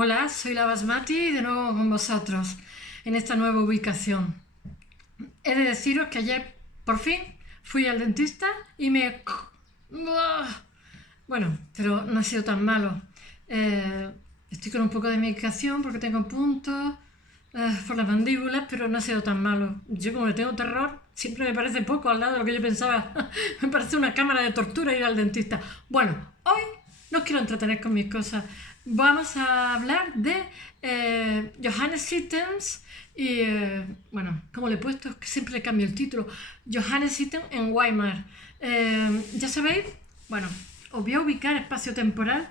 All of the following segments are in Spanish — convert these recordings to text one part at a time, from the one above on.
Hola, soy la Basmati de nuevo con vosotros en esta nueva ubicación. He de deciros que ayer por fin fui al dentista y me... Bueno, pero no ha sido tan malo. Estoy con un poco de medicación porque tengo puntos por las mandíbulas, pero no ha sido tan malo. Yo como le tengo terror, siempre me parece poco al lado de lo que yo pensaba. Me parece una cámara de tortura ir al dentista. Bueno, hoy no os quiero entretener con mis cosas. Vamos a hablar de Johannes Items y, bueno, como le he puesto, es que siempre le cambio el título. Johannes Items en Weimar. Ya sabéis, bueno, os voy a ubicar espacio-temporal.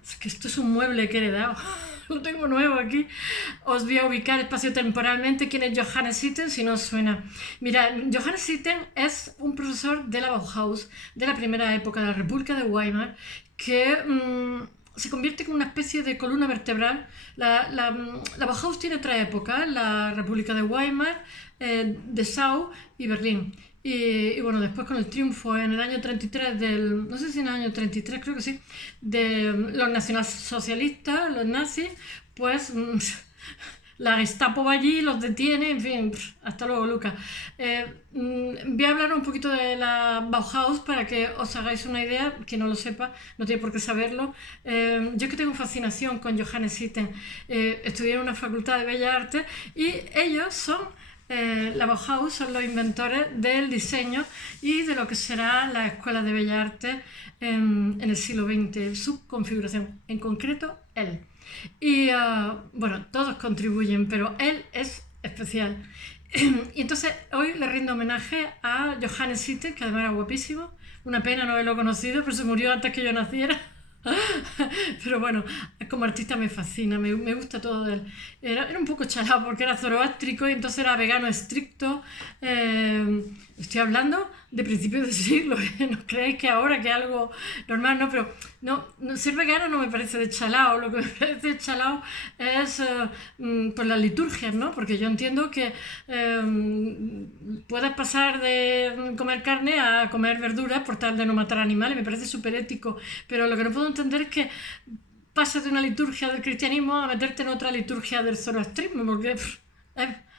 Es que esto es un mueble que he heredado. Lo tengo nuevo aquí. Os voy a ubicar espacio-temporalmente quién es Johannes Items, si no os suena. Mira, Johannes Items es un profesor de la Bauhaus, de la primera época de la República de Weimar, que... se convierte en una especie de columna vertebral. La Bauhaus tiene tres épocas: la República de Weimar, Dessau y Berlín. Y bueno, después con el triunfo en el año 33 no sé si en el año 33, creo que sí, de los nacionalsocialistas, los nazis, pues... la Gestapo va allí, los detiene, en fin, hasta luego, Lucas. Voy a hablar un poquito de la Bauhaus para que os hagáis una idea, quien no lo sepa, no tiene por qué saberlo. Yo que tengo fascinación con Johannes Items, estudié en una facultad de Bellas Artes y ellos son... la Bauhaus son los inventores del diseño y de lo que será la Escuela de Bellas Artes en el siglo XX, su configuración, en concreto él. Y bueno, todos contribuyen, pero él es especial. Y entonces hoy le rindo homenaje a Johannes Items, que además era guapísimo. Una pena no haberlo conocido, pero se murió antes que yo naciera. Pero bueno, como artista me fascina, me gusta todo de él. Era un poco chalado porque era zoroástrico y entonces era vegano estricto. Estoy hablando de principios de siglo, ¿eh? No creéis que ahora que es algo normal, no, pero no, ser vegano no me parece de chalao. Lo que me parece de chalao es pues las liturgias, ¿no? Porque yo entiendo que puedes pasar de comer carne a comer verduras por tal de no matar animales, me parece súper ético, pero lo que no puedo entender es que pasas de una liturgia del cristianismo a meterte en otra liturgia del zoroastrismo, porque es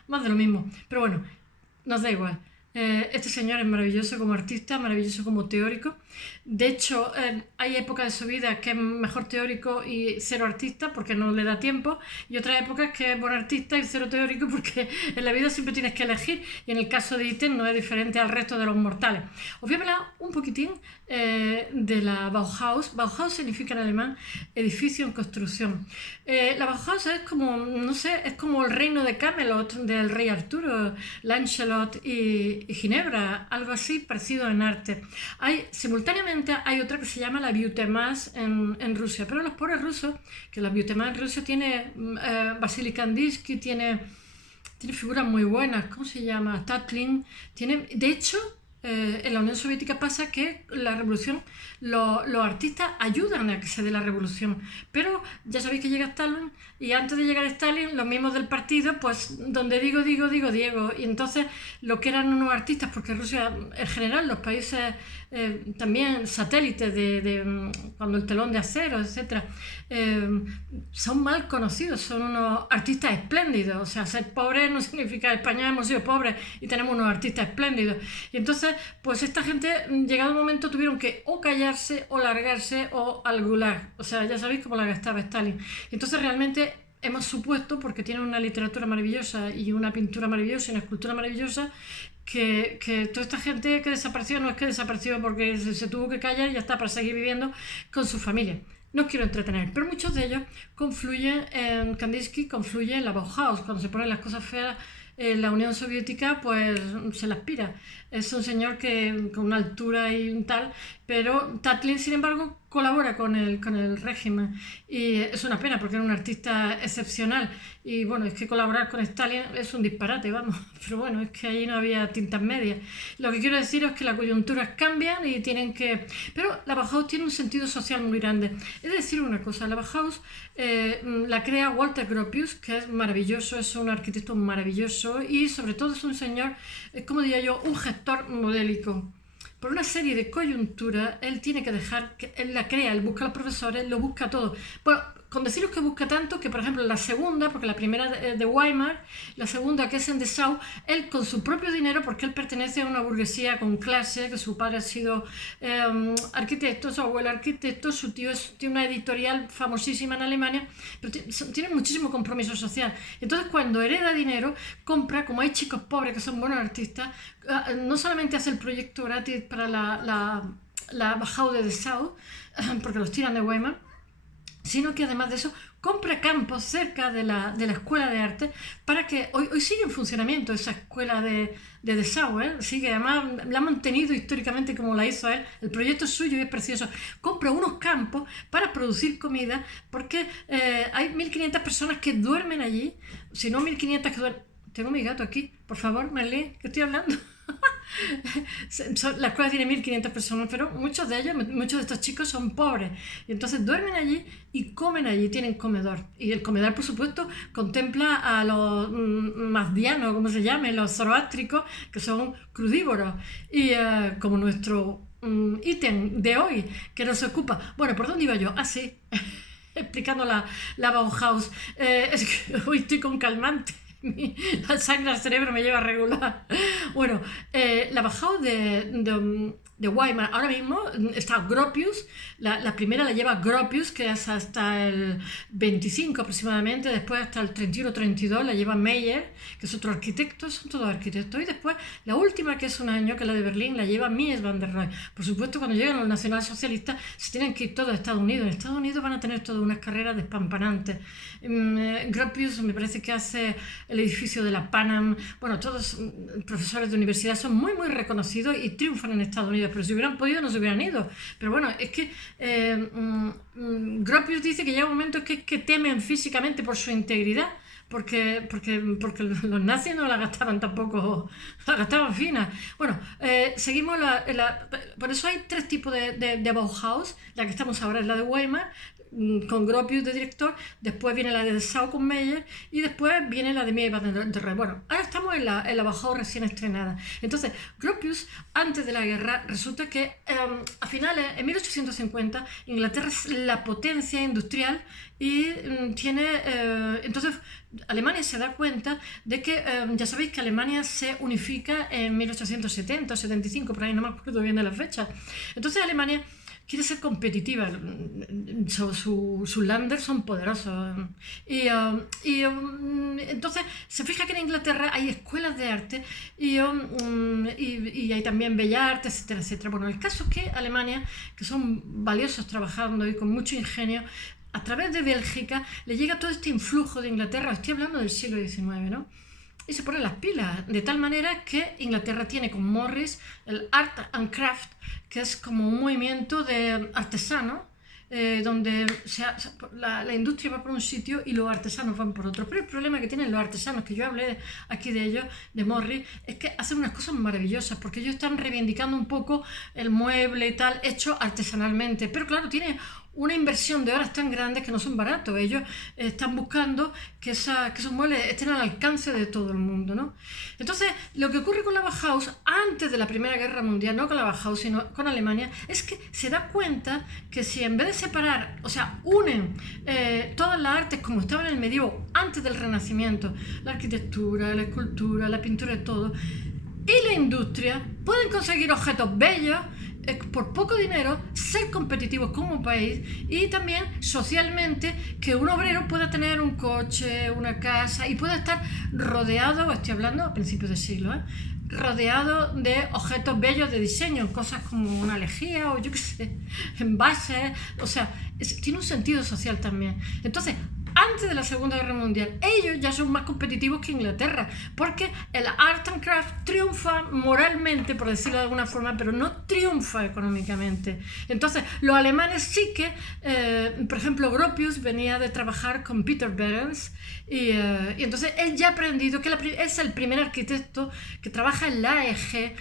más de lo mismo. Pero bueno, nos da igual. Este señor es maravilloso como artista, maravilloso como teórico. De hecho, hay épocas de su vida que es mejor teórico y cero artista porque no le da tiempo, y otras épocas que es buen artista y cero teórico porque en la vida siempre tienes que elegir, y en el caso de Items no es diferente al resto de los mortales. Os voy a hablar un poquitín de la Bauhaus. Bauhaus significa en alemán edificio en construcción. La Bauhaus es como, no sé, es como el reino de Camelot del rey Arturo, Lancelot y Ginebra, algo así parecido en arte. Simultáneamente hay otra que se llama la Beauté-Masse en Rusia, pero los pobres rusos, que la Beauté-Masse en Rusia tiene Vasily Kandinsky, tiene figuras muy buenas, ¿cómo se llama? Tatlin, de hecho, en la Unión Soviética pasa que la revolución, los artistas ayudan a que se dé la revolución, pero ya sabéis que llega Stalin, y antes de llegar Stalin, los mismos del partido, pues donde digo Diego, y entonces lo que eran unos artistas, porque Rusia en general, los países también satélites de cuando el telón de acero, etcétera, son mal conocidos, son unos artistas espléndidos. O sea, ser pobre no significa España hemos sido pobres y tenemos unos artistas espléndidos. Y entonces, pues esta gente, llegado un momento, tuvieron que o callarse o largarse o al gulag. O sea, ya sabéis cómo la gastaba Stalin. Y entonces realmente hemos supuesto, porque tienen una literatura maravillosa y una pintura maravillosa y una escultura maravillosa, que toda esta gente que desapareció no es que desapareció porque se tuvo que callar y ya está, para seguir viviendo con su familia. No os quiero entretener, pero muchos de ellos confluyen en Kandinsky, confluyen en la Bauhaus. Cuando se ponen las cosas feas en la Unión Soviética, pues se las pira. Es un señor que con una altura y un tal, pero Tatlin, sin embargo, colabora con el régimen, y es una pena porque era un artista excepcional. Y bueno, es que colaborar con Stalin es un disparate, vamos, pero bueno, es que ahí no había tintas medias. Lo que quiero decir es que las coyunturas cambian y tienen que... Pero la Bauhaus tiene un sentido social muy grande. Es decir, una cosa, la Bauhaus la crea Walter Gropius, que es maravilloso, es un arquitecto maravilloso y sobre todo es un señor, como diría yo, un gestor modélico. Por una serie de coyunturas, él tiene que dejar que él la crea, él busca a los profesores, lo busca todo. Bueno, con deciros que busca tanto que, por ejemplo, la segunda, porque la primera de Weimar, la segunda que es en Dessau, él con su propio dinero, porque él pertenece a una burguesía con clase, que su padre ha sido arquitecto, su abuelo arquitecto, su tío tiene una editorial famosísima en Alemania, pero tiene muchísimo compromiso social. Entonces, cuando hereda dinero, compra, como hay chicos pobres que son buenos artistas, no solamente hace el proyecto gratis para la Bauhaus de Dessau, porque los tiran de Weimar, sino que además de eso compra campos cerca de la escuela de arte para que hoy sigue en funcionamiento esa escuela de Dessau, sigue, además la ha mantenido históricamente como la hizo él, el proyecto es suyo y es precioso. Compra unos campos para producir comida porque hay 1500 personas que duermen allí, si no 1500 que duermen. Tengo mi gato aquí, por favor, Merlín, que estoy hablando. La escuela tiene 1500 personas, pero muchos de estos chicos son pobres y entonces duermen allí y comen allí, tienen comedor. Y el comedor, por supuesto, contempla a los mazdianos, como se llamen, los zoroástricos, que son crudívoros. Y como nuestro ítem de hoy, que nos ocupa. Bueno, ¿por dónde iba yo? Ah, sí, explicando la Bauhaus. Es que hoy estoy con calmante. La sangre al cerebro me lleva a regular. Bueno, la Bauhaus de Weimar, ahora mismo está Gropius, la primera la lleva Gropius, que es hasta el 25 aproximadamente, después hasta el 31-32 la lleva Meyer, que es otro arquitecto, son todos arquitectos, y después la última, que es un año, que es la de Berlín, la lleva Mies van der Rohe. Por supuesto, cuando llegan los nacionalsocialistas se tienen que ir todos a Estados Unidos. En Estados Unidos van a tener todas unas carreras despampanantes. Gropius me parece que hace el edificio de la Panam, bueno, todos profesores de universidad son muy reconocidos y triunfan en Estados Unidos, pero si hubieran podido no se hubieran ido. Pero bueno, es que Gropius dice que llega un momento que temen físicamente por su integridad, porque los nazis no la gastaban tampoco, la gastaban fina. Bueno, seguimos por eso hay tres tipos de Bauhaus. La que estamos ahora es la de Weimar, con Gropius de director, después viene la de Dessau con Meyer y después viene la de Mies van der Rohe. Bueno, ahora estamos en la Bauhaus recién estrenada. Entonces, Gropius, antes de la guerra, resulta que a finales, en 1850, Inglaterra es la potencia industrial y entonces Alemania se da cuenta de que, ya sabéis que Alemania se unifica en 1870 o 75, por ahí no me acuerdo bien de la fecha. Entonces Alemania quiere ser competitiva, sus Länder son poderosos y entonces se fija que en Inglaterra hay escuelas de arte y hay también Bellas Artes, etcétera. Bueno, el caso es que Alemania, que son valiosos trabajando y con mucho ingenio, a través de Bélgica le llega todo este influjo de Inglaterra, estoy hablando del siglo XIX, ¿no? Y se ponen las pilas, de tal manera que Inglaterra tiene con Morris el Art and Craft, que es como un movimiento de artesanos, donde la industria va por un sitio y los artesanos van por otro. Pero el problema que tienen los artesanos, que yo hablé aquí de ellos, de Morris, es que hacen unas cosas maravillosas, porque ellos están reivindicando un poco el mueble y tal, hecho artesanalmente. Pero claro, tiene una inversión de horas tan grandes que no son baratos. Ellos están buscando que esos muebles estén al alcance de todo el mundo, ¿no? Entonces, lo que ocurre con la Bauhaus antes de la Primera Guerra Mundial, no con la Bauhaus, sino con Alemania, es que se da cuenta que si en vez de separar, o sea, unen todas las artes como estaban en el medievo antes del Renacimiento, la arquitectura, la escultura, la pintura, todo, y la industria, pueden conseguir objetos bellos por poco dinero, ser competitivos como país y también socialmente que un obrero pueda tener un coche, una casa y pueda estar rodeado, estoy hablando a principios del siglo, rodeado de objetos bellos de diseño, cosas como una lejía o yo qué sé, envases, o sea, tiene un sentido social también. Entonces, antes de la Segunda Guerra Mundial, ellos ya son más competitivos que Inglaterra, porque el Art and Craft triunfa moralmente, por decirlo de alguna forma, pero no triunfa económicamente. Entonces, los alemanes sí que, por ejemplo, Gropius venía de trabajar con Peter Behrens y entonces él ya ha aprendido que es el primer arquitecto que trabaja en la AEG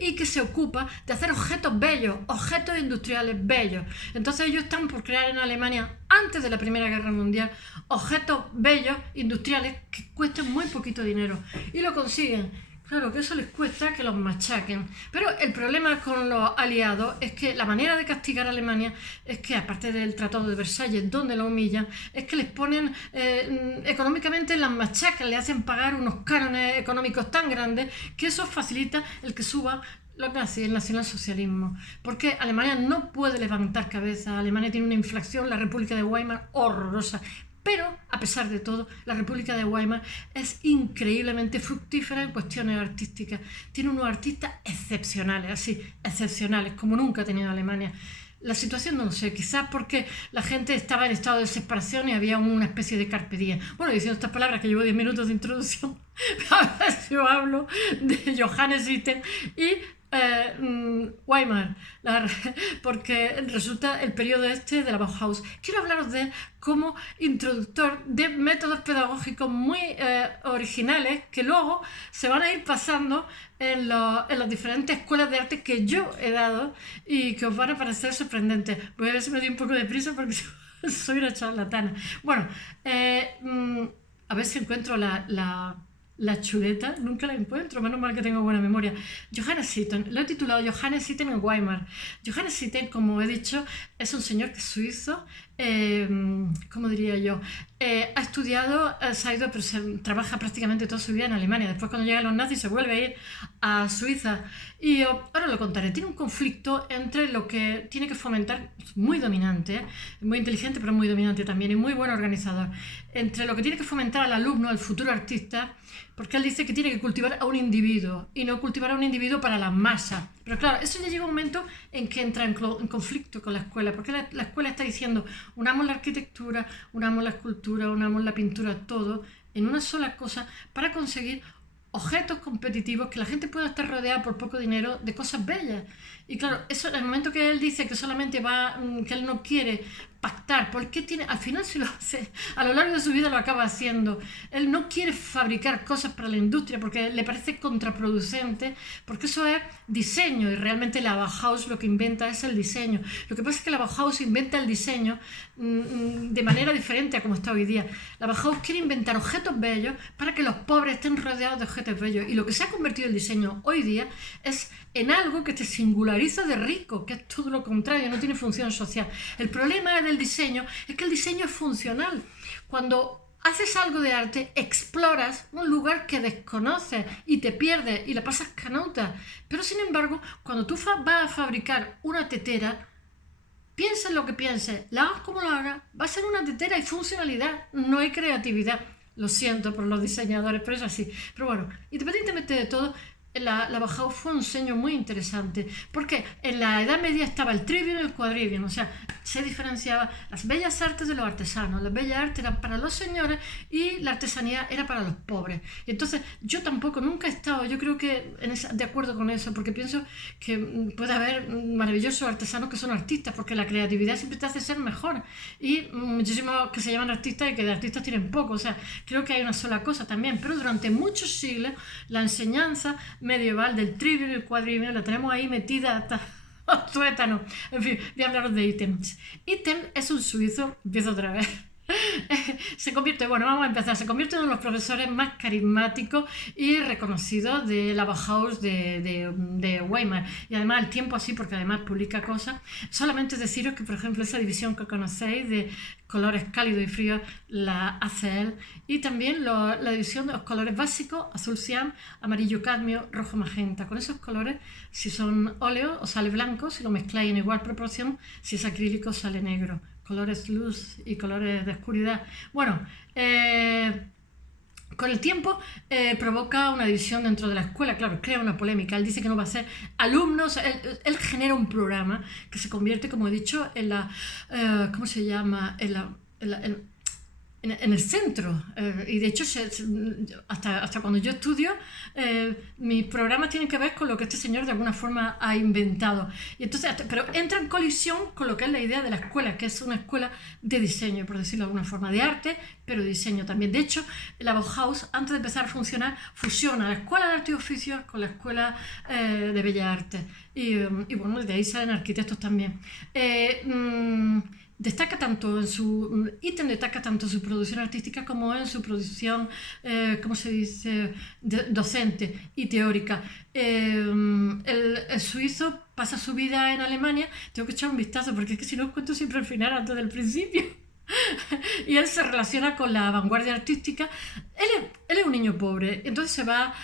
y que se ocupa de hacer objetos bellos, objetos industriales bellos. Entonces ellos están por crear en Alemania, antes de la Primera Guerra Mundial, objetos bellos, industriales, que cuestan muy poquito dinero. Y lo consiguen Claro, que eso les cuesta que los machaquen. Pero el problema con los aliados es que la manera de castigar a Alemania es que, aparte del Tratado de Versalles, donde lo humillan, es que les ponen económicamente, las machacan, le hacen pagar unos cánones económicos tan grandes que eso facilita el que suba los nazis, el nacionalsocialismo. Porque Alemania no puede levantar cabeza. Alemania tiene una inflación, la República de Weimar, horrorosa. Pero, a pesar de todo, la República de Weimar es increíblemente fructífera en cuestiones artísticas. Tiene unos artistas excepcionales, así, excepcionales, como nunca ha tenido Alemania. La situación no lo sé, quizás porque la gente estaba en estado de desesperación y había una especie de carpe diem. Bueno, diciendo estas palabras que llevo 10 minutos de introducción, a ver si yo hablo de Johannes Itten y Weimar, porque resulta el periodo este de la Bauhaus. Quiero hablaros de él como introductor de métodos pedagógicos muy originales que luego se van a ir pasando en las diferentes escuelas de arte que yo he dado y que os van a parecer sorprendentes. Voy a ver si me doy un poco de prisa porque soy una charlatana. Bueno, a ver si encuentro la chuleta, nunca la encuentro, menos mal que tengo buena memoria. Johannes Itten, lo he titulado Johannes Itten en Weimar. Johannes Itten, como he dicho, es un señor que es suizo, ¿cómo diría yo? Ha estudiado, se ha ido, pero trabaja prácticamente toda su vida en Alemania. Después, cuando llegan los nazis, se vuelve a ir a Suiza. Y ahora lo contaré. Tiene un conflicto entre lo que tiene que fomentar, muy dominante, muy inteligente, pero muy dominante también, y muy buen organizador, entre lo que tiene que fomentar al alumno, al futuro artista, porque él dice que tiene que cultivar a un individuo y no cultivar a un individuo para la masa. Pero claro, eso ya llega un momento en que entra en conflicto con la escuela, porque la escuela está diciendo unamos la arquitectura, unamos la escultura, unamos la pintura, todo en una sola cosa para conseguir objetos competitivos, que la gente pueda estar rodeada por poco dinero de cosas bellas. Y claro, eso en el momento que él dice que solamente que él no quiere pactar, porque tiene, al final si lo hace, a lo largo de su vida lo acaba haciendo. Él no quiere fabricar cosas para la industria porque le parece contraproducente, porque eso es diseño y realmente la Bauhaus lo que inventa es el diseño. Lo que pasa es que la Bauhaus inventa el diseño de manera diferente a como está hoy día. La Bauhaus quiere inventar objetos bellos para que los pobres estén rodeados de objetos bellos, y lo que se ha convertido el diseño hoy día es en algo que te singulariza de rico, que es todo lo contrario, no tiene función social. El problema del diseño es que el diseño es funcional. Cuando haces algo de arte, exploras un lugar que desconoces y te pierdes y la pasas canuta. Pero sin embargo, cuando tú vas a fabricar una tetera, piensa en lo que pienses, la hagas como la hagas, va a ser una tetera y funcionalidad, no hay creatividad. Lo siento por los diseñadores, pero es así. Pero bueno, independientemente de todo, la Bauhaus fue un diseño muy interesante, porque en la Edad Media estaba el trivium y el quadrivium, o sea, se diferenciaba las bellas artes de los artesanos. Las bellas artes eran para los señores y la artesanía era para los pobres. Y entonces yo tampoco, nunca he estado, yo creo que de acuerdo con eso, porque pienso que puede haber maravillosos artesanos que son artistas, porque la creatividad siempre te hace ser mejor, y muchísimos que se llaman artistas y que de artistas tienen poco. O sea, creo que hay una sola cosa también, pero durante muchos siglos la enseñanza medieval del trivium y el quadrivium la tenemos ahí metida hasta tuétano. En fin, voy a hablaros de Itten. Itten es un suizo, empiezo otra vez. Vamos a empezar. Se convierte en uno de los profesores más carismáticos y reconocidos de la Bauhaus de Weimar. Y además el tiempo así, porque además publica cosas. Solamente deciros que, por ejemplo, esa división que conocéis de colores cálidos y fríos la hace él. Y también la división de los colores básicos: azul cian, amarillo cadmio, rojo magenta. Con esos colores, si son óleo os sale blanco, si lo mezcláis en igual proporción, si es acrílico sale negro. Colores luz y colores de oscuridad. Bueno, con el tiempo provoca una división dentro de la escuela, claro, crea una polémica. Él dice que no va a ser alumnos, él genera un programa que se convierte, como he dicho, en la, ¿cómo se llama? En el centro, y de hecho hasta cuando yo estudio, mis programas tienen que ver con lo que este señor de alguna forma ha inventado, y entonces, pero entra en colisión con lo que es la idea de la escuela, que es una escuela de diseño, por decirlo de alguna forma, de arte, pero de diseño también. De hecho, la Bauhaus, antes de empezar a funcionar, fusiona la escuela de arte y oficios con la escuela de bellas artes. y bueno, de ahí salen arquitectos también. Destaca tanto en su ítem, destaca tanto en su producción artística como en su producción, ¿cómo se dice?, docente y teórica. El suizo pasa su vida en Alemania. Tengo que echar un vistazo porque es que si no os cuento siempre al final, antes del principio. Y él se relaciona con la vanguardia artística. Él es un niño pobre, entonces se va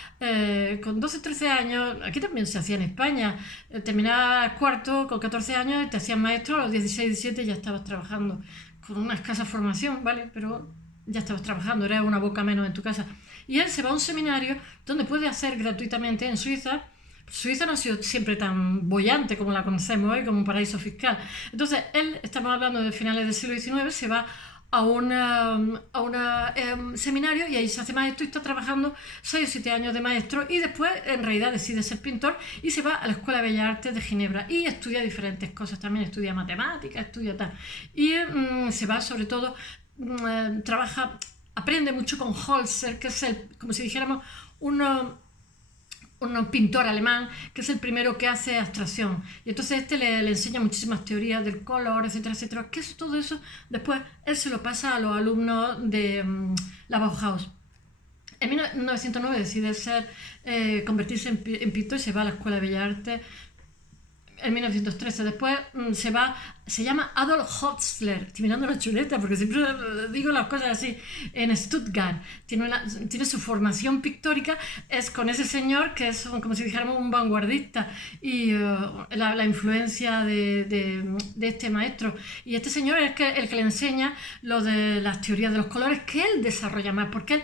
con 12 13 años. Aquí también se hacía en España. Terminaba cuarto con 14 años y te hacían maestro. A los 16 17 ya estabas trabajando con una escasa formación, ¿vale? Pero ya estabas trabajando, era una boca menos en tu casa. Y él se va a un seminario donde puede hacer gratuitamente en Suiza. Suiza no ha sido siempre tan boyante como la conocemos hoy, como un paraíso fiscal. Entonces, él, estamos hablando de finales del siglo XIX, se va a un seminario y ahí se hace maestro y está trabajando 6 o 7 años de maestro y después en realidad decide ser pintor y se va a la Escuela de Bellas Artes de Ginebra y estudia diferentes cosas, también estudia matemáticas, estudia tal. Y se va sobre todo, aprende mucho con Holzer, que es como si dijéramos, un pintor alemán, que es el primero que hace abstracción. Y entonces le enseña muchísimas teorías del color, etcétera, etcétera. Que todo eso, después él se lo pasa a los alumnos de la Bauhaus. En 1909 decide convertirse en pintor y se va a la Escuela de Bellas Artes. En 1913, después se llama Adolf Hölzler, estoy mirando la chuleta porque siempre digo las cosas así, en Stuttgart, tiene su formación pictórica, es con ese señor que es como si dijéramos un vanguardista y la influencia de este maestro, y este señor es el que le enseña lo de las teorías de los colores que él desarrolla más, porque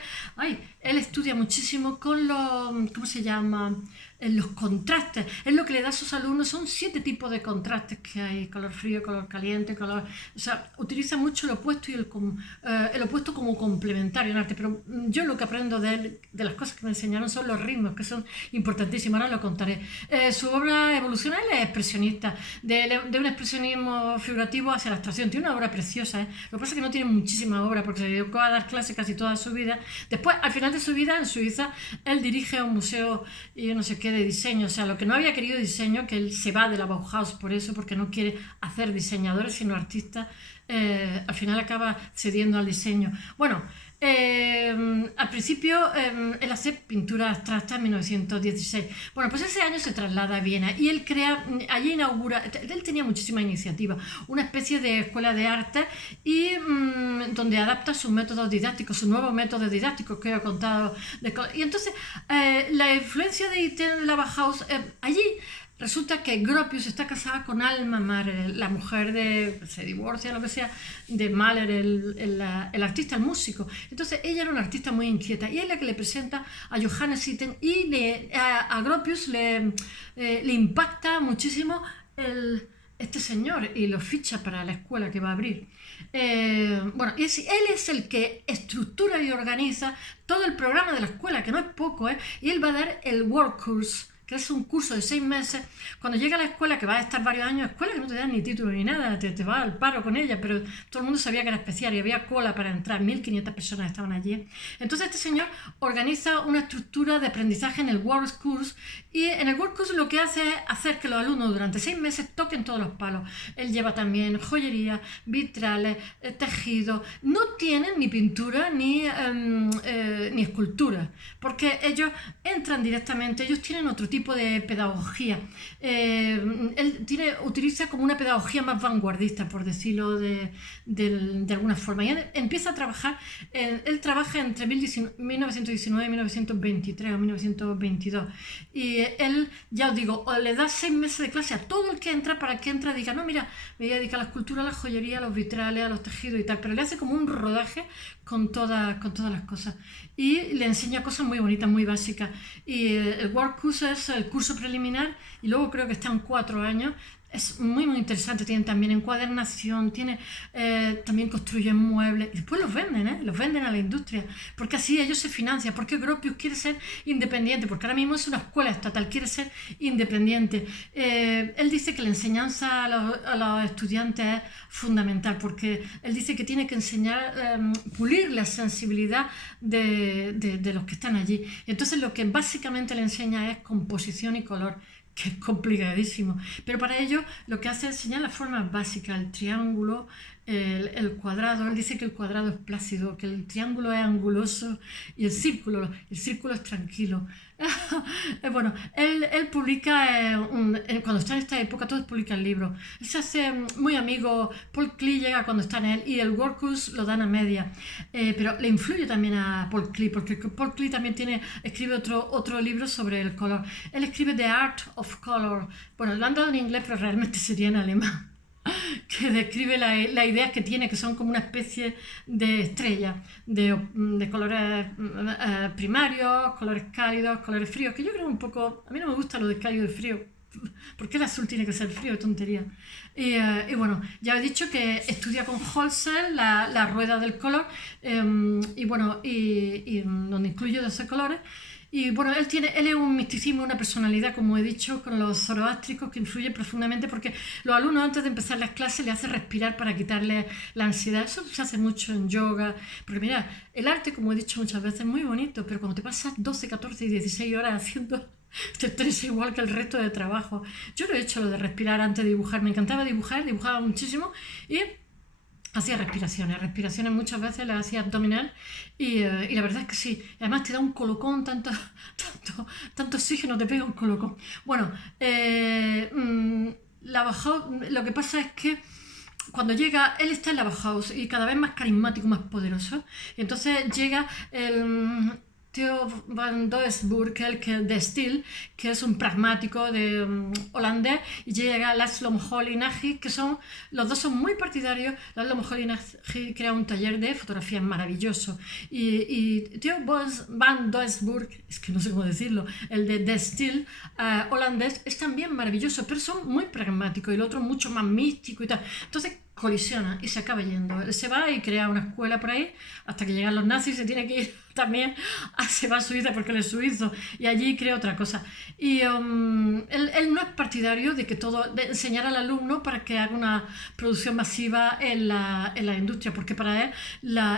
él estudia muchísimo con los, ¿cómo se llama?, los contrastes. Es lo que le da a sus alumnos, son 7 tipos de contrastes que hay: color frío, color caliente, color... O sea, utiliza mucho el opuesto y el opuesto como complementario en arte, pero yo lo que aprendo de él, de las cosas que me enseñaron, son los ritmos, que son importantísimos, ahora lo contaré. Su obra evoluciona, él es expresionista, de un expresionismo figurativo hacia la abstracción. Tiene una obra preciosa, ¿eh? Lo que pasa es que no tiene muchísima obra porque se dedicó a dar clases casi toda su vida. Después, al final de su vida, en Suiza, él dirige un museo y yo no sé qué de diseño, o sea, lo que no había querido diseño, que él se va de la Bauhaus por eso, porque no quiere hacer diseñadores sino artistas, al final acaba cediendo al diseño. Bueno, al principio él hace pintura abstracta en 1916. Bueno, pues ese año se traslada a Viena y él allí inaugura, él tenía muchísima iniciativa, una especie de escuela de arte y donde adapta sus métodos didácticos, sus nuevos métodos didácticos que he contado. Y entonces la influencia de Itten en la Bauhaus, allí resulta que Gropius está casada con Alma Mahler, la mujer se divorcia, lo que sea, de Mahler, el artista, el músico. Entonces ella era una artista muy inquieta y es la que le presenta a Johannes Itten y a Gropius le impacta muchísimo este señor y lo ficha para la escuela que va a abrir. Bueno, él es el que estructura y organiza todo el programa de la escuela, que no es poco, y él va a dar el World Course, que es un curso de 6 meses. Cuando llega a la escuela, que va a estar varios años, escuela que no te dan ni título ni nada, te vas al paro con ella, pero todo el mundo sabía que era especial y había cola para entrar, 1500 personas estaban allí. Entonces este señor organiza una estructura de aprendizaje en el World Course, y en el World Course lo que hace es hacer que los alumnos durante 6 meses toquen todos los palos. Él lleva también joyería, vitrales, tejido. No tienen ni pintura ni escultura, porque ellos entran directamente, ellos tienen otro tipo de pedagogía. Él utiliza como una pedagogía más vanguardista, por decirlo de alguna forma. Y él empieza a trabajar, él trabaja entre 1919 y 1923 o 1922. Y él, ya os digo, le da 6 meses de clase a todo el que entra para que entra y diga, no, mira, me voy a dedicar a la escultura, a la joyería, a los vitrales, a los tejidos y tal. Pero le hace como un rodaje con todas las cosas. Y le enseña cosas muy bonitas, muy básicas. Y el World Course es el curso preliminar y luego creo que están 4 años. Es muy muy interesante, tienen también encuadernación, también construyen muebles y después los venden a la industria, porque así ellos se financian, porque Gropius quiere ser independiente, porque ahora mismo es una escuela estatal, quiere ser independiente. Él dice que la enseñanza a los estudiantes es fundamental, porque él dice que tiene que enseñar, pulir la sensibilidad de los que están allí. Entonces lo que básicamente le enseña es composición y color, que es complicadísimo. Pero para ello lo que hace es enseñar las formas básicas, el triángulo, el cuadrado. Él dice que el cuadrado es plácido, que el triángulo es anguloso y el círculo es tranquilo. Bueno, él publica, cuando está en esta época, todos publican libros. Él se hace muy amigo, Paul Klee llega cuando está en él y el Workus lo dan a media. Pero le influye también a Paul Klee, porque Paul Klee también escribe otro libro sobre el color. Él escribe The Art of Color. Bueno, lo han dado en inglés, pero realmente sería en alemán. Que describe las ideas que tiene, que son como una especie de estrella, de colores primarios, colores cálidos, colores fríos, que yo creo un poco, a mí no me gusta lo de cálido y frío, porque el azul tiene que ser frío, tontería. Y bueno, ya he dicho que estudia con Holzer la rueda del color, y bueno, y donde incluye 12 colores. Y bueno, él es un misticismo, una personalidad, como he dicho, con los zoroástricos que influye profundamente porque los alumnos antes de empezar las clases le hace respirar para quitarle la ansiedad. Eso se hace mucho en yoga, porque mira, el arte, como he dicho muchas veces, es muy bonito, pero cuando te pasas 12, 14 y 16 horas haciendo, te estresa igual que el resto de trabajo. Yo lo he hecho, lo de respirar antes de dibujar, me encantaba dibujar, dibujaba muchísimo y hacía respiraciones muchas veces las hacía abdominal y la verdad es que sí, además te da un colocón, tanto oxígeno te pega un colocón. Bueno, la Bauhaus, lo que pasa es que cuando llega, él está en la Bauhaus y cada vez más carismático, más poderoso, y entonces llega el Theo van Doesburg, de Still, que es un pragmático holandés, y llega Laszlo Moholy-Nagy, que los dos son muy partidarios. Laszlo Moholy-Nagy crea un taller de fotografía maravilloso, y Theo van Doesburg, es que no sé cómo decirlo, el de Still holandés, es también maravilloso, pero son muy pragmáticos, y el otro mucho más místico y tal. Entonces colisiona y se acaba yendo. Él se va y crea una escuela por ahí hasta que llegan los nazis, se tiene que ir también, se va a Suiza porque él es suizo y allí crea otra cosa. Y él no es partidario de de enseñar al alumno para que haga una producción masiva en la industria, porque para él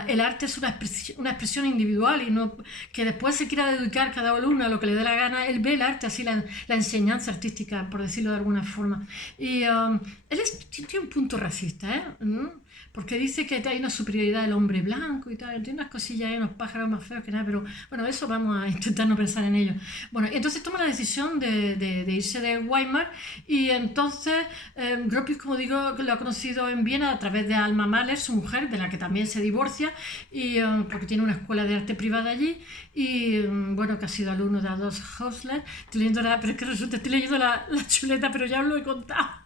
el arte es una expresión individual y no que después se quiera dedicar cada alumno a lo que le dé la gana. Él ve el arte así, la enseñanza artística, por decirlo de alguna forma. Y él tiene un punto racista, porque dice que hay una superioridad del hombre blanco y tal, tiene unas cosillas ahí, unos pájaros más feos que nada, pero bueno, eso vamos a intentar no pensar en ello. Bueno, y entonces toma la decisión de irse de Weimar, y entonces Gropius, como digo, lo ha conocido en Viena a través de Alma Mahler, su mujer, de la que también se divorcia, y porque tiene una escuela de arte privada allí, y bueno, que ha sido alumno de Adolf Hössler. Pero es que resulta, estoy leyendo la chuleta, pero ya os lo he contado.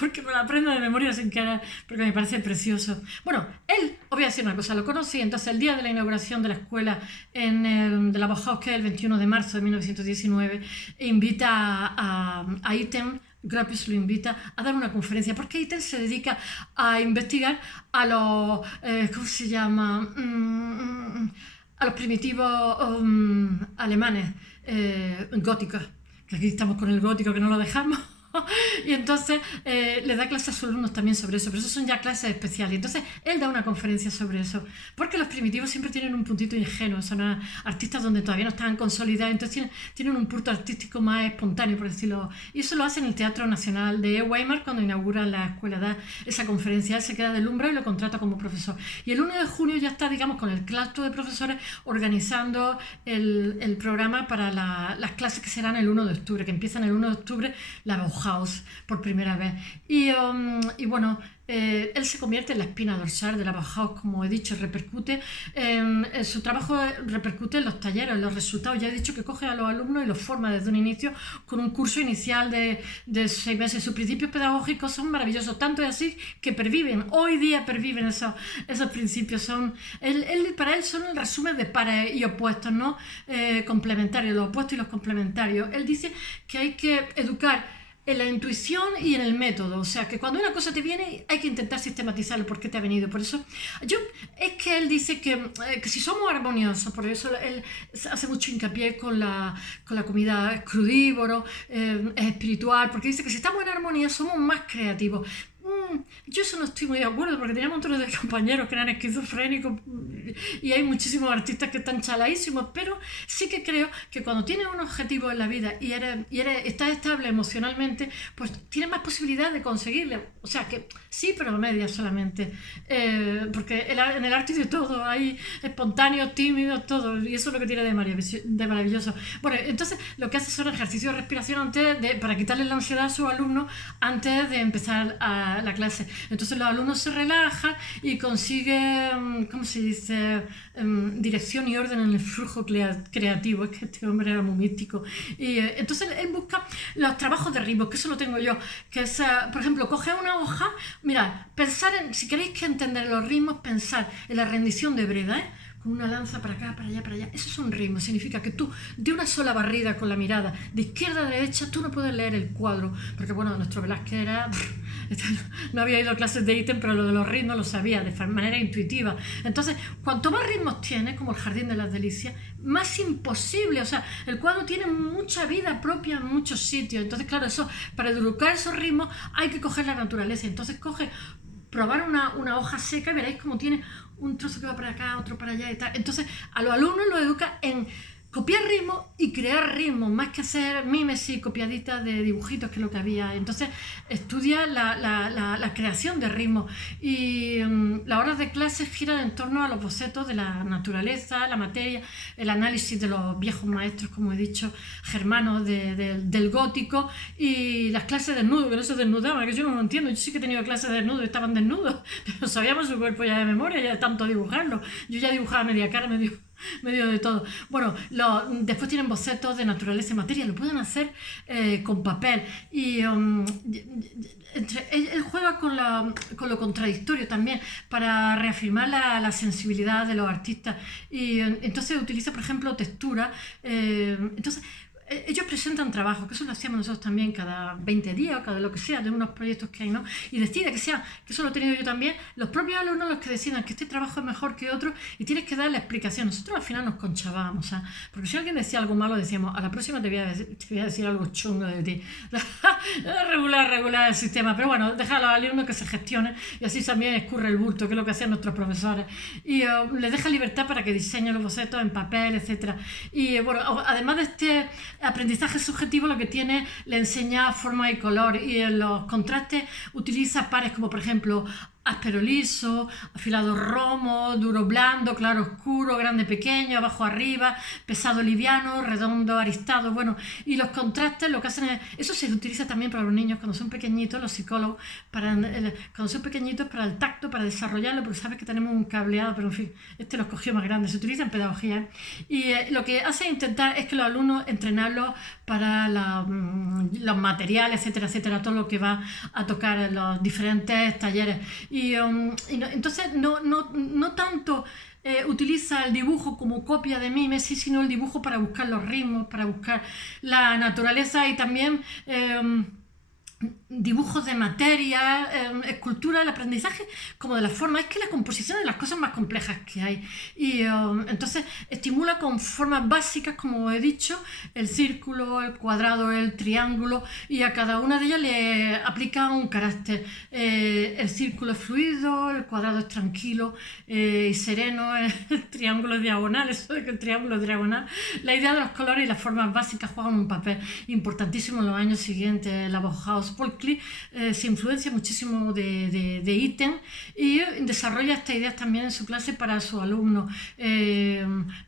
Porque me la aprendo de memoria sin querer, porque me parece precioso. Bueno, él, os voy a decir una cosa, lo conocí, entonces el día de la inauguración de la escuela de la Bauhaus, que es el 21 de marzo de 1919, invita a Itten, Gropius lo invita a dar una conferencia, porque Itten se dedica a investigar a los, ¿cómo se llama? A los primitivos alemanes góticos, que aquí estamos con el gótico que no lo dejamos. Y entonces le da clases a sus alumnos también sobre eso, pero eso son ya clases especiales. Entonces él da una conferencia sobre eso, porque los primitivos siempre tienen un puntito ingenuo, son artistas donde todavía no están consolidados, entonces tienen un punto artístico más espontáneo, por decirlo. Y eso lo hace en el Teatro Nacional de Weimar cuando inaugura la escuela, da esa conferencia. Él se queda deslumbrado y lo contrata como profesor. Y el 1 de junio ya está, digamos, con el claustro de profesores organizando el programa para las clases que serán el 1 de octubre, que empiezan el 1 de octubre la Bauhaus por primera vez. Y bueno, él se convierte en la espina dorsal de la Bauhaus, como he dicho, su trabajo repercute en los talleres, en los resultados. Ya he dicho que coge a los alumnos y los forma desde un inicio con un curso inicial de 6 meses. Sus principios pedagógicos son maravillosos, tanto es así que hoy día perviven esos principios. Para él son el resumen de pares y opuestos, ¿no? Complementarios, los opuestos y los complementarios. Él dice que hay que educar en la intuición y en el método, o sea que cuando una cosa te viene hay que intentar sistematizarlo por qué te ha venido. Por eso es que él dice que si somos armoniosos, por eso él hace mucho hincapié con la comida, es crudívoro, es espiritual, porque dice que si estamos en armonía somos más creativos. Yo eso no estoy muy de acuerdo, porque tenía un montón de compañeros que eran esquizofrénicos, y hay muchísimos artistas que están chaladísimos, pero sí que creo que cuando tienes un objetivo en la vida y estás estable emocionalmente, pues tienes más posibilidad de conseguirlo. O sea que sí, pero medias solamente. Porque en el arte hay de todo, hay espontáneos, tímidos, todo, y eso es lo que tiene de maravilloso. Bueno, entonces lo que hace son ejercicios de respiración para quitarle la ansiedad a sus alumnos antes de empezar la clase. Entonces los alumnos se relajan y consiguen, ¿cómo se dice?, dirección y orden en el flujo creativo. Es que este hombre era muy místico. Y entonces él busca los trabajos de ritmo, que eso lo tengo yo, que es, por ejemplo, coge una hoja, mira, si queréis que entender los ritmos, pensar en la rendición de Breda, con una lanza para acá, para allá, para allá. Eso es un ritmo, significa que tú, de una sola barrida con la mirada, de izquierda a derecha, tú no puedes leer el cuadro, porque bueno, nuestro Velázquez era... no había ido a clases de ítem, pero lo de los ritmos lo sabía de manera intuitiva. Entonces, cuanto más ritmos tiene, como el Jardín de las Delicias, más imposible, o sea, el cuadro tiene mucha vida propia en muchos sitios. Entonces, claro, para educar esos ritmos hay que coger la naturaleza. Entonces, probar una hoja seca y veréis cómo tiene un trozo que va para acá, otro para allá y tal. Entonces, a los alumnos los educa en copiar ritmos y crear ritmos, más que hacer mímesis, copiaditas de dibujitos, que es lo que había. Entonces, estudia la creación de ritmos. Y las horas de clase giran en torno a los bocetos de la naturaleza, la materia, el análisis de los viejos maestros, como he dicho, germanos del gótico, y las clases de desnudo, que no se desnudaban, que yo no lo entiendo. Yo sí que he tenido clases de desnudo y estaban desnudos, pero sabíamos su cuerpo ya de memoria, ya de tanto dibujarlo. Yo ya dibujaba media cara, medio de todo. Bueno, después tienen bocetos de naturaleza y materia, lo pueden hacer con papel. Y él juega con lo contradictorio también para reafirmar la sensibilidad de los artistas. Y entonces utiliza, por ejemplo, textura. Entonces, ellos presentan trabajo, que eso lo hacíamos nosotros también cada 20 días o cada lo que sea, de unos proyectos que hay, ¿no? Y decide que eso lo he tenido yo también, los propios alumnos los que decidan que este trabajo es mejor que otro, y tienes que darle explicación. Nosotros al final nos conchabábamos, ¿sabes? Porque si alguien decía algo malo, decíamos, a la próxima te voy a decir algo chungo de ti. regular el sistema, pero bueno, deja a los alumnos que se gestionen, y así también escurre el bulto, que es lo que hacían nuestros profesores, y les deja libertad para que diseñen los bocetos en papel, etcétera. Y bueno, además de este aprendizaje subjetivo, lo que tiene, le enseña forma y color, y en los contrastes utiliza pares como, por ejemplo, áspero liso, afilado romo, duro blando, claro oscuro, grande pequeño, abajo arriba, pesado liviano, redondo aristado. Bueno, y los contrastes lo que hacen es, eso se utiliza también para los niños cuando son pequeñitos, los psicólogos, cuando son pequeñitos, para el tacto, para desarrollarlo, porque sabes que tenemos un cableado, pero en fin, este los cogió más grande, se utiliza en pedagogía. Y lo que hace intentar es que los alumnos entrenarlos para los materiales, etcétera, etcétera, todo lo que va a tocar en los diferentes talleres. Entonces no tanto utiliza el dibujo como copia de mímesis, sino el dibujo para buscar los ritmos, para buscar la naturaleza, y también dibujos de materia, escultura, el aprendizaje como de la forma. Es que la composición es de las cosas más complejas que hay, y entonces estimula con formas básicas, como he dicho, el círculo, el cuadrado, el triángulo, y a cada una de ellas le aplica un carácter. El círculo es fluido, el cuadrado es tranquilo y sereno, el triángulo es diagonal. Eso de que el triángulo es diagonal, la idea de los colores y las formas básicas juegan un papel importantísimo en los años siguientes. La Bauhaus, Paul Klee, se influencia muchísimo de ítem, y desarrolla estas ideas también en su clase para sus alumnos,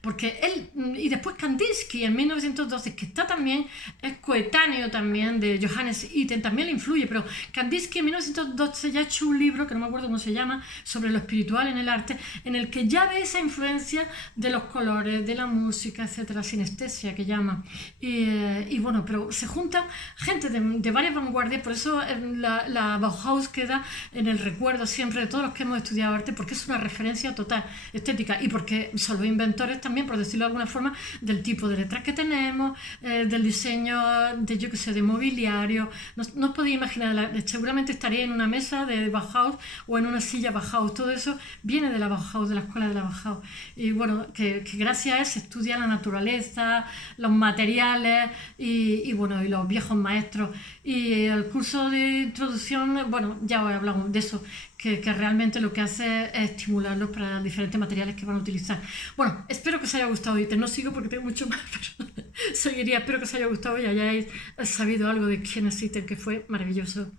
porque él, y después Kandinsky en 1912, que es coetáneo también de Johannes Itten, también le influye, pero Kandinsky en 1912 ya ha hecho un libro, que no me acuerdo cómo se llama, sobre lo espiritual en el arte, en el que ya ve esa influencia de los colores, de la música, etcétera, sinestesia que llama. Y bueno, pero se juntan gente de varias vanguardias. Por eso la Bauhaus queda en el recuerdo siempre de todos los que hemos estudiado arte, porque es una referencia total estética, y porque son los inventores también, por decirlo de alguna forma, del tipo de letras que tenemos, del diseño de mobiliario. No os podéis imaginar, seguramente estaría en una mesa de Bauhaus o en una silla Bauhaus. Todo eso viene de la Bauhaus, de la escuela de la Bauhaus. Y bueno, que gracias a él se estudia la naturaleza, los materiales y los viejos maestros. Y el curso de introducción, bueno, ya os he hablado de eso, que realmente lo que hace es estimularlos para diferentes materiales que van a utilizar. Bueno, espero que os haya gustado y no sigo porque tengo mucho más, pero seguiría. Espero que os haya gustado y hayáis sabido algo de quién es ITER, que fue maravilloso.